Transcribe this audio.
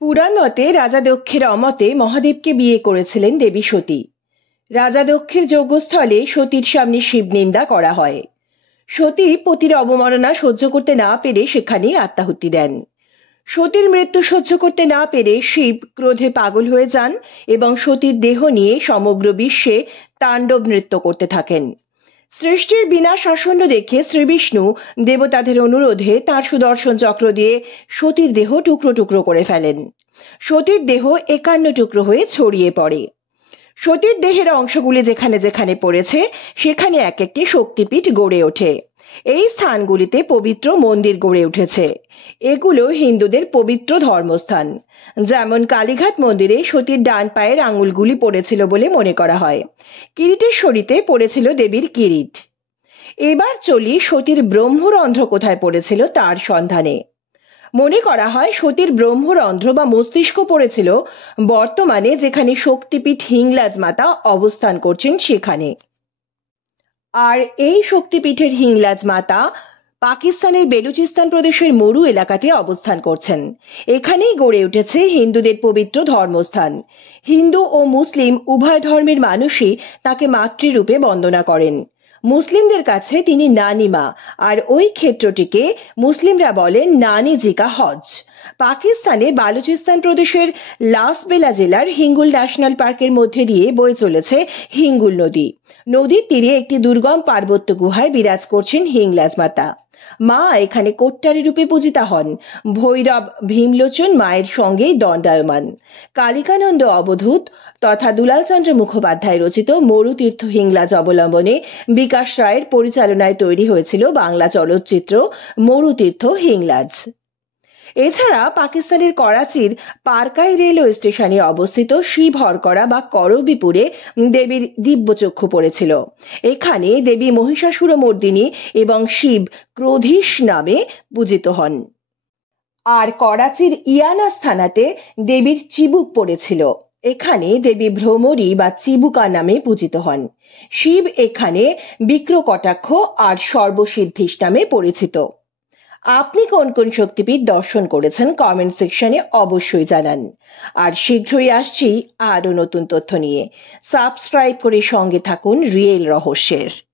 পুরাণ মতে রাজা দক্ষের অমতে মহাদেবকে বিয়ে করেছিলেন দেবী সতী। রাজা দক্ষের যজ্ঞস্থলে সতীর সামনে শিব নিন্দা করা হয়। সতী পতির অবমাননা সহ্য করতে না পেরে সেখানেই আত্মাহুতি দেন। সতীর মৃত্যু সহ্য করতে না পেরে শিব ক্রোধে পাগল হয়ে যান এবং সতীর দেহ নিয়ে সমগ্র বিশ্বে তাণ্ডব নৃত্য করতে থাকেন। সৃষ্টির বিনাশ আসন্ন দেখে শ্রীবিষ্ণু দেবতাদের অনুরোধে তাঁর সুদর্শন চক্র দিয়ে সতীর দেহ টুকরো টুকরো করে ফেলেন। সতীর দেহ 51 টুকরো হয়ে ছড়িয়ে পড়ে। সতীর দেহের অংশগুলি যেখানে যেখানে পড়েছে সেখানে এক একটি শক্তিপীঠ গড়ে ওঠে। এই স্থানগুলিতে পবিত্র মন্দির গড়ে উঠেছে। এগুলো হিন্দুদের পবিত্র ধর্মস্থান। যেমন কালীঘাট মন্দিরে সতীর ডান পায়ের আঙুলগুলি পড়েছিল বলে মনে করা হয়। কিরিটেশ্বরীতে পড়েছিল দেবীর কিরিট। এবার চলি সতীর ব্রহ্মরন্ধ্র কোথায় পড়েছিল তার সন্ধানে। মনে করা হয় সতীর ব্রহ্মরন্ধ্র বা মস্তিষ্ক পড়েছিল বর্তমানে যেখানে শক্তিপীঠ হিংলাজ মাতা অবস্থান করছেন সেখানে। আর এই শক্তিপীঠের হিংলাজ মাতা পাকিস্তানের বেলুচিস্তান প্রদেশের মরু এলাকাতে অবস্থান করছেন। এখানেই গড়ে উঠেছে হিন্দুদের পবিত্র ধর্মস্থান। হিন্দু ও মুসলিম উভয় ধর্মের মানুষই তাকে মাতৃরূপে বন্দনা করেন। মুসলিমদের কাছে তিনি নানি মা, আর ওই ক্ষেত্রটিকে মুসলিমরা বলেন নানি জিকা হজ। পাকিস্তানে বালুচিস্তান প্রদেশের লাসবেলা জেলার হিঙ্গুল ন্যাশনাল পার্কের মধ্যে দিয়ে বয়ে চলেছে হিঙ্গুল নদী। নদীর তীরে একটি দুর্গম পার্বত্য গুহায় বিরাজ করছেন হিংলাজ মাতা। মা এখানে কোট্টারি রূপে পূজিতা হন। ভৈরব ভীমলোচন মায়ের সঙ্গেই দণ্ডায়মান। কালিকানন্দ অবধূত তথা দুলালচন্দ্র মুখোপাধ্যায় রচিত মরুতীর্থ হিংলাজ অবলম্বনে বিকাশ রায়ের পরিচালনায় তৈরি হয়েছিল বাংলা চলচ্চিত্র মরুতীর্থ হিংলাজ। এছাড়া পাকিস্তানের করাচির পারকাই রেলওয়ে স্টেশনে অবস্থিত শিব হরকরা বা করবিপুরে দেবীর দিব্যচক্ষু পড়েছিল। এখানে দেবী মহিষাসুরমর্দিনী এবং শিব ক্রোধীশ নামে পূজিত হন। আর করাচির ইয়ানাস থানাতে দেবীর চিবুক পড়েছিল। এখানে দেবী ভ্রমরী বা চিবুকা নামে পূজিত হন। শিব এখানে বিক্রকটাক্ষ আর সর্বসিদ্ধিশ নামে পরিচিত। আপনি কোন কোন শক্তিপীঠ দর্শন করেছেন কমেন্ট সেকশনে অবশ্যই জানান। আর শীঘ্রই আসছি আরো নতুন তথ্য নিয়ে। সাবস্ক্রাইব করে সঙ্গে থাকুন রিয়েল রহস্যের।